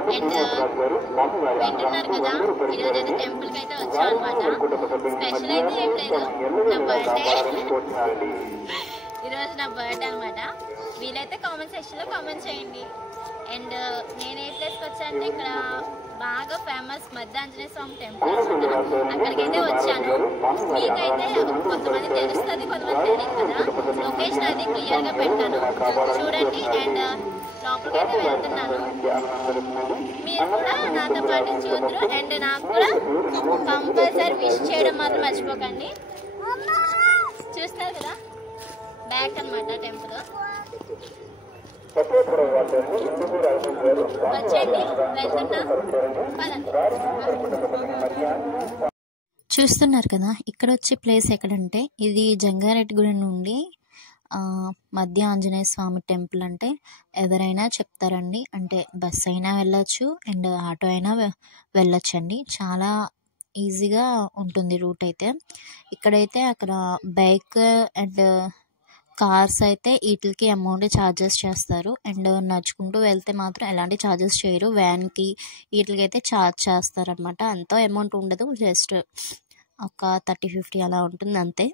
And వింటున్నారు కదా, ఈరోజైతే టెంపుల్కి అయితే వచ్చాం అనమాట. స్పెషల్ అయితే ఏం లేదు, నా బర్త్డే. ఈరోజు నా బర్త్డే అనమాట. వీలైతే కామెంట్ సెక్షన్లో కామెంట్ చేయండి. అండ్ నేను ఏ ప్లేస్కి వచ్చా అంటే ఇక్కడ బాగా ఫేమస్ మధ్య ఆంజనేయ స్వామి టెంపుల్ అనమాట. అక్కడికైతే వచ్చాను. మీకైతే కొంతమంది తెలుస్తుంది, కొంతమంది తెలియదు కదా. లొకేషన్ అది క్లియర్గా పెట్టాను, చూడండి. అండ్ లోపలికైతే వెళ్తున్నాను. మీరు కూడా నాతో పాటు చూద్దరు. అండ్ నాకు కూడా కంపల్సరీ విష్ చేయడం మాత్రం మర్చిపోకండి. చూస్తారు కదా, బ్యాక్ అనమాట టెంపుల్. వచ్చేయండి, వెళ్తున్నా. చూస్తున్నారు కదా, ఇక్కడ వచ్చే ప్లేస్ ఎక్కడంటే ఇది జంగారెడ్డిగూడెం నుండి మధ్య ఆంజనేయ స్వామి టెంపుల్ అంటే ఎవరైనా చెప్తారండి. అంటే బస్ అయినా వెళ్ళొచ్చు అండ్ ఆటో అయినా వెళ్ళొచ్చండి. చాలా ఈజీగా ఉంటుంది రూట్ అయితే. ఇక్కడైతే అక్కడ బైక్ అండ్ కార్స్ అయితే వీటికి అమౌంట్ ఛార్జెస్ చేస్తారు. అండ్ నడుచుకుంటూ వెళ్తే మాత్రం ఎలాంటి ఛార్జెస్ చేయరు. వ్యాన్కి వీటికి అయితే ఛార్జ్ చేస్తారనమాట. అంత అమౌంట్ ఉండదు, జస్ట్ ఒక 30-50 అలా ఉంటుంది అంతే.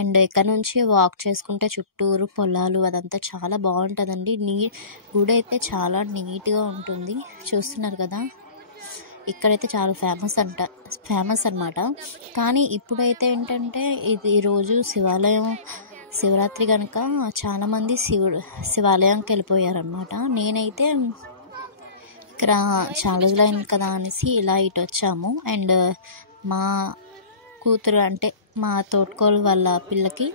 అండ్ ఇక్కడ నుంచి వాక్ చేసుకుంటే చుట్టూరు పొలాలు అదంతా చాలా బాగుంటుందండి. గుడి అయితే చాలా నీట్గా ఉంటుంది. చూస్తున్నారు కదా, ఇక్కడైతే చాలా ఫేమస్ అనమాట. కానీ ఇప్పుడైతే ఏంటంటే ఇది ఈరోజు శివరాత్రి కనుక చాలామంది శివాలయంకి వెళ్ళిపోయారనమాట. నేనైతే ఇక్కడ చాలా రోజులైంది కదా అనేసి ఇలా ఇటు వచ్చాము. అండ్ మా కూతురు అంటే మా తోటకోలు వాళ్ళ పిల్లకి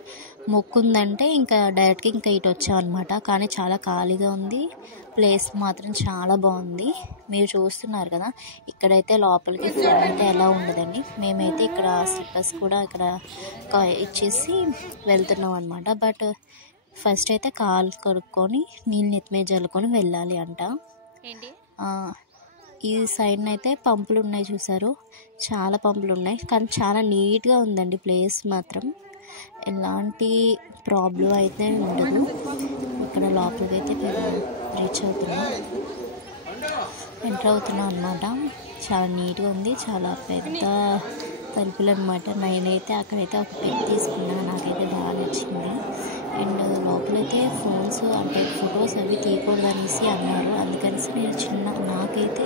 మొక్కుందంటే ఇంకా డైరెక్ట్గా ఇంకా ఇటు వచ్చాం అనమాట. కానీ చాలా ఖాళీగా ఉంది, ప్లేస్ మాత్రం చాలా బాగుంది. మీరు చూస్తున్నారు కదా, ఇక్కడైతే లోపలికి అంటే ఎలా ఉండదండి. మేమైతే ఇక్కడ స్లిప్పర్స్ కూడా ఇక్కడ ఇచ్చేసి వెళ్తున్నాం అనమాట. బట్ ఫస్ట్ అయితే కాలు కడుక్కొని నీళ్ళు నెత్తిమీద జల్లుకొని వెళ్ళాలి అంట. ఈ సైడ్ అయితే పంపులు ఉన్నాయి, చూసారు, చాలా పంపులు ఉన్నాయి. కానీ చాలా నీట్గా ఉందండి ప్లేస్ మాత్రం. ఎలాంటి ప్రాబ్లం అయితే ఉండదు. ఇక్కడ లోపలికి అయితే ఎంటర్ అవుతున్నాం అనమాట. చాలా నీట్గా ఉంది, చాలా పెద్ద తలుపులు అనమాట. నేనైతే అక్కడైతే ఒక పెన్ తీసుకున్నాను, నాకైతే బాగా నచ్చింది. అండ్ లోపలైతే ఫోన్స్ అంటే ఫొటోస్ అవి తీయకూడదు అనేసి అన్నారు. అందుకనేసి నేను నాకైతే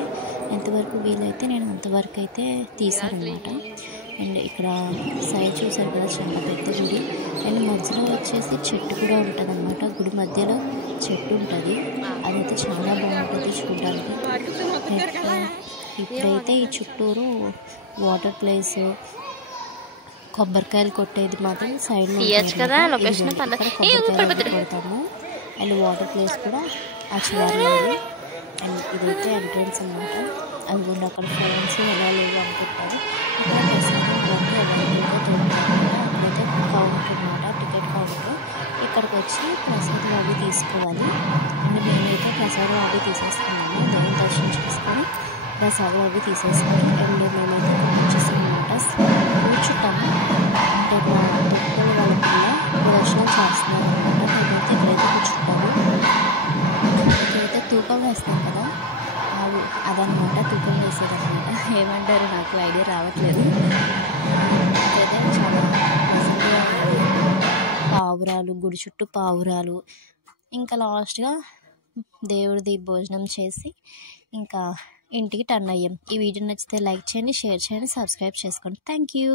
ఎంతవరకు వీలైతే నేను అంతవరకు అయితే తీసాను అనమాట. అండ్ ఇక్కడ సైడ్ చూసారు కదా, చాలా పెద్ద గుడి. అండ్ మధ్యలో వచ్చేసి చెట్టు కూడా ఉంటుంది అనమాట. గుడి మధ్యలో చెట్టు ఉంటుంది, అదైతే చాలా బాగుంటుంది చూడడానికి. ఇప్పుడైతే ఈ చుట్టూరు వాటర్ ప్లేస్, కొబ్బరికాయలు కొట్టేది మాత్రం సైడ్ కొడతాము. అండ్ వాటర్ ప్లేస్ కూడా ఆ చివరిలో. అండ్ ఇదైతే ఎంట్రన్స్ అనమాట. అది కూడా అక్కడ ఫోన్స్ ఎలా లేవు అనుకుంటారు. అక్కడైతే కౌంటర్ అనమాట, టికెట్ కౌంటర్. ఇక్కడికి వచ్చి ప్రసాదం అవి తీసుకోవాలి. అండ్ మేమైతే ప్రసాదం అవి తీసేసుకున్నాము. దేవుని దర్శనం చేసుకొని ప్రసాదం అవి తీసేసుకొని అండ్ మేమైతే వచ్చేసాం అనమాట. కూర్చుంటాము. అంటే మా దుఃఖాలు వాళ్ళ పిల్ల ప్రదర్శనం చేస్తున్నారు అనమాట. మేమైతే ఇక్కడైతే కూర్చుంటాము. ఇక్కడైతే తూకం వేస్తాం కదా, అదనమాట తూకం వేసేదనమాట. ఏమంటారు నాకు ఐడియా రావట్లేదు. అయితే చాలా ప్రజెంట్గా పావురాలు, గుడి చుట్టూ పావురాలు. ఇంకా లాస్ట్గా దేవుడిది భోజనం చేసి ఇంకా ఇంటికి టర్న్ అయ్యాం. ఈ వీడియో నచ్చితే లైక్ చేయండి, షేర్ చేయండి, సబ్స్క్రైబ్ చేసుకోండి. Thank you.